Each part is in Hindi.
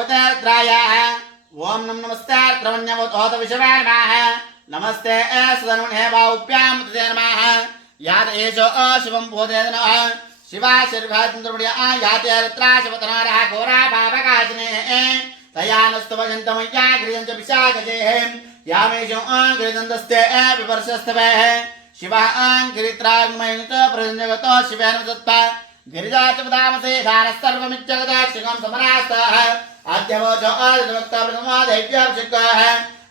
ओम नम नमस्ते त्रवण्यवोत विषवे नमः नमस्ते सुधन्वने वाउप्यां तदे नमः याद एषो शिवं बोधे नमः शिवा शर्वाचन्द्रमणिया याते रुद्राशवतनारः घोरा पापकाशिने तयानस्तवजन्तमय्या गृहञ्च विशाखजेः यामेषो गृहन्दस्ते विवर्षस्तवः शिवः गिरित्राग्मयनुत प्रजन्यगतो शिवेन तत्पा गिरिजा च पदामसे धारः सर्वमित्यगदाक्षिकं समरास्तः आद्यवोचो आदिवक्ता प्रथमा दैव्याभिषेकः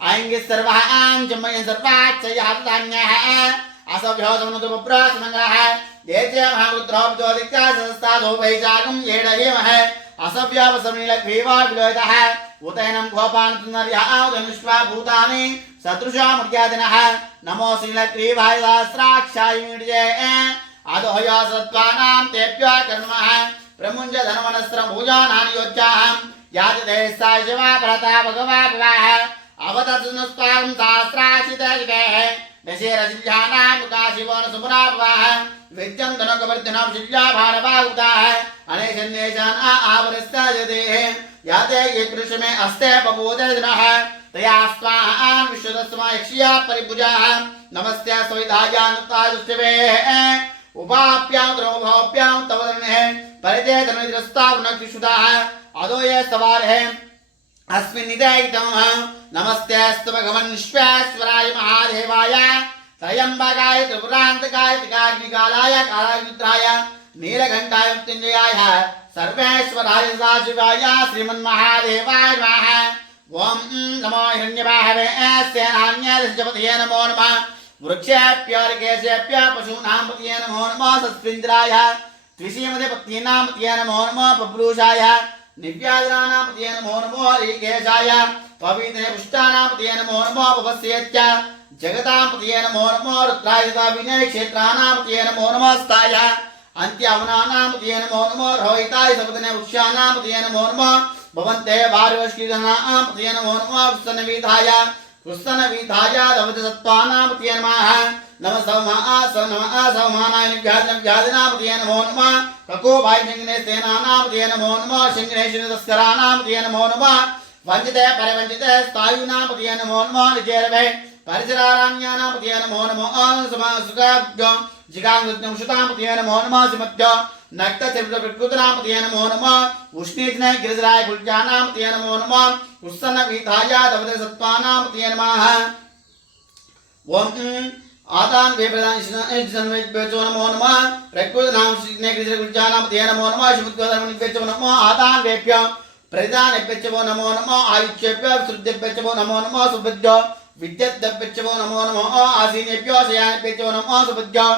आङ्गिः सर्वः आङ्जमयं सर्वाच्च यातधान्यः असभ्यो समनुतुपप्रासमङ्गलः देचे महारुद्रोपजोदिक्या सहस्तादो वैशाखं येडहेमः असभ्यावसमीलग्रीवा विलोहितः उतैनं गोपानतुनर्यः उदनुष्वा भूतानि सदृशा मर्यादिनः नमो श्रीलग्रीवाय सहस्राक्षाय मीड्ये आदोहया सत्त्वानां तेभ्यः कर्मः प्रमुञ्च धनवनस्त्रं भुजानानि योज्याहं यातिदेशाय शिवा प्रता भगवा विवाह अवतत्सुनस्त्वां सहस्राशितशिवेः दशेरशिल्यानां मुखाशिवोन सुमरा विवाह विद्यं धनकवर्धिनां शिल्याभारभागुताः अनेशन्येषान् आवरिस्ताजतेः याते यद्वृषमे अस्ते बभूदर्दिनः तया स्वाहान् विश्वदस्मा यक्ष्या परिभुजाः नमस्ते स्वैधायानुत्तादुष्टवेः उपाप्यां द्रवभाप्यां तवदर्णः परिते धनुद्रस्तावनक्षुषुताः अदो ये सवारः अस्मिन्निदयितमः नमस्ते अस्तु भगवन् विश्वेश्वराय महादेवाय त्रयम्बकाय त्रिपुरान्तकाय त्रिकाग्निकालाय कालाग्नित्राय नीलकण्ठाय मृत्युञ्जयाय सर्वेश्वराय सदाशिवाय श्रीमन्महादेवाय नमः ओम नमो हिरण्यबाहवे सेनान्यपतये नमो नमः वृक्षेभ्योर्केशेभ्य पशूनां पतये नमो नमः सत्स्विन्द्राय त्रिशीमदेपतीनां पतये नमो नमः बभ्रूषाय निव्याजनानां पतये नमो नमः ऋकेशाय पवित्रपुष्टानां पतये नमो नमः भवस्येत्य जगतां पतये नमो नमः रुद्राय विनय क्षेत्राणां पतये नमो नमः स्ताय अन्त्यावनानां पतये नमो नमः रोहिताय सपदने वृक्षाणां पतये नमो नमः भवन्ते वार्यवश्कीर्णां पतये नमो नमः कृष्णवीथाय दवदसत्त्वानां पतये नमः नमः सौमानाय निव्यादिनां पतये नमो नमः ककोभाय शङ्गिने सेनानां पतये नमो नमः शङ्गिने शनितस्कराणां पतये नमो नमः वञ्चिते परवञ्चिते स्थायुनां पतये नमो नमः निजेरवे परिचरारण्यानां पतये नमो नमः सुखाभ्यो जिगाङ्गुज्ञं शुतां पतये नमो नमः सिमभ्यो नक्तचरित्रप्रकृतनां पतये नमो नमः उष्णीजने गिरिजराय गुल्जानां पतये नमो नमः कुत्सनवीथाय दवदसत्त्वानां पतये नमः ओम आदान वेप्रदानवेभ्यो नमो नमः प्रकृतनां श्रीने गिरिजरगुल्जानां पतये नमो नमः शिवद्वधर्मनिभ्यो नमः आदान वेभ्यो प्रदानेभ्यो नमो नमः आयुष्येभ्यो श्रुत्येभ्यो नमो नमः सुभद्यो विद्युद्भ्यो नमो नमः आसीनेभ्यो शयानेभ्यो नमः सुभद्यो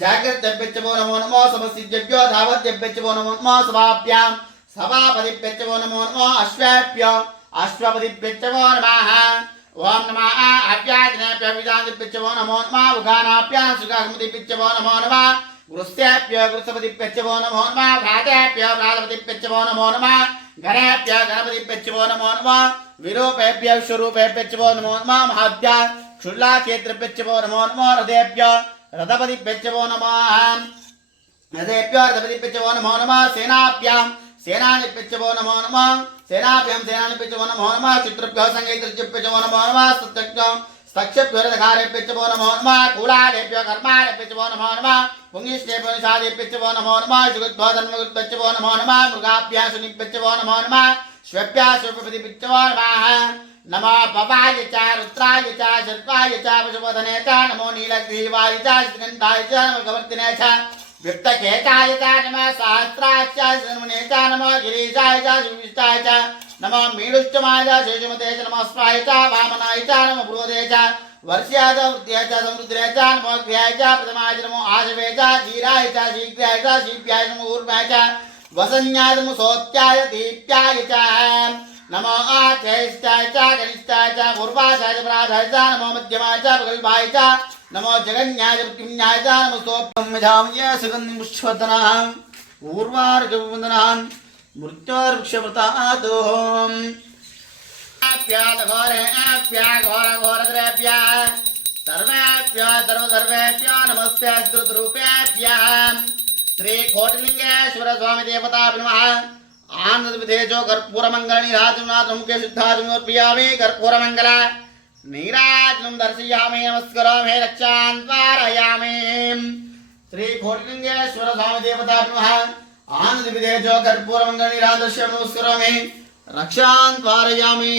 जागृतेभ्यो नमो नमः समसिद्धेभ्यो धावतेभ्यो नमो नमः सभाभ्यां सभापतिभ्यो नमो नमः अश्वेभ्यो अश्वपतिभ्यो नमः ओम नमः अव्याजनेभ्यो विदान्तिभ्यो नमो नमः उगानाभ्यां सुगागमतिभ्यो नमो नमः गृस्तेभ्यो गृत्सपतिभ्यो नमो नमः भ्रातेभ्यो भ्रातपतिभ्यो नमो नमः गणेभ्यो गणपतिभ्यो नमो नमः विरूपेभ्यो विश्वरूपेभ्यो नमो नमः महाभ्या क्षुल्लाक्षेत्रेभ्यो नमो नमः हृदेभ्यो रथपतिभ्यो नमः रथेभ्यो रथपतिभ्यो नमो नमः सेनाभ्यां सेनानिभ्यो नमो नमः सेनाभ्यां सेनानिभ्यो नमो नमः चित्रभ्यो संगीतृभ्यो नमो नमः स्तक्षभ्यो रथकारेभ्यो नमो नमः कूलालेभ्यो कर्मालेभ्यो नमो नमः पुंगिष्ठेभ्यो निषादेभ्यो नमो नमः जुगद्भ्यो धन्वगुद्भ्यो नमो नमः मृगाभ्यां शनिभ्यो नमो नमः श्वेभ्यः श्वेपतिभ्यो नमः नमो भवाय च रुद्राय च सर्वाय च पशुपतने च नमो नीलग्रीवाय च श्रीकण्ठाय च नमो गवर्तिने च विप्तकेताय च नमः सहस्राय च शर्मणे च नमो गिरीशाय च सुविष्टाय च नमो मीडुष्टमाय च शेषमते च नमो स्वाय च वामनाय च नमो ब्रोधे च वर्ष्याय च वृद्ध्याय च समुद्राय च नमो अग्र्याय च प्रथमाय च नमो आशवे च धीराय च शीघ्राय च शीभ्याय नमो ऊर्ध्वाय च वसन्याय नमो सोत्याय दीप्याय च नमो आचैष्टाय च कनिष्ठाय च पूर्वाचाय च प्राधाय च नमो मध्यमाय च प्रगल्भाय च नमो जगन्याय च पृथिव्याय च नमो सोप्तं मेधामये सुगन्धिमुच्छ्वदनाः ऊर्वार्कवन्दनान् मृत्योर्वृक्षव्रतादोहम् घोरघोरद्रेभ्यः सर्वेभ्यः सर्वसर्वेभ्यो नमस्ते स्तुतरूपेभ्यः श्री कोटिलिंगेश्वर स्वामी देवताभ्यो नमः आनंदविधेजो कर्पूरमंगल नीराजनाथ मुखे शुद्धाजमर्पयामि कर्पूरमंगल नीराजनं दर्शयामि नमस्करामि रक्षान् वारयामि श्री कोटिलिंगेश्वर स्वामी देवताभ्यः आनंदविधेजो कर्पूरमंगल नीराजनं नमस्करामि रक्षान् वारयामि।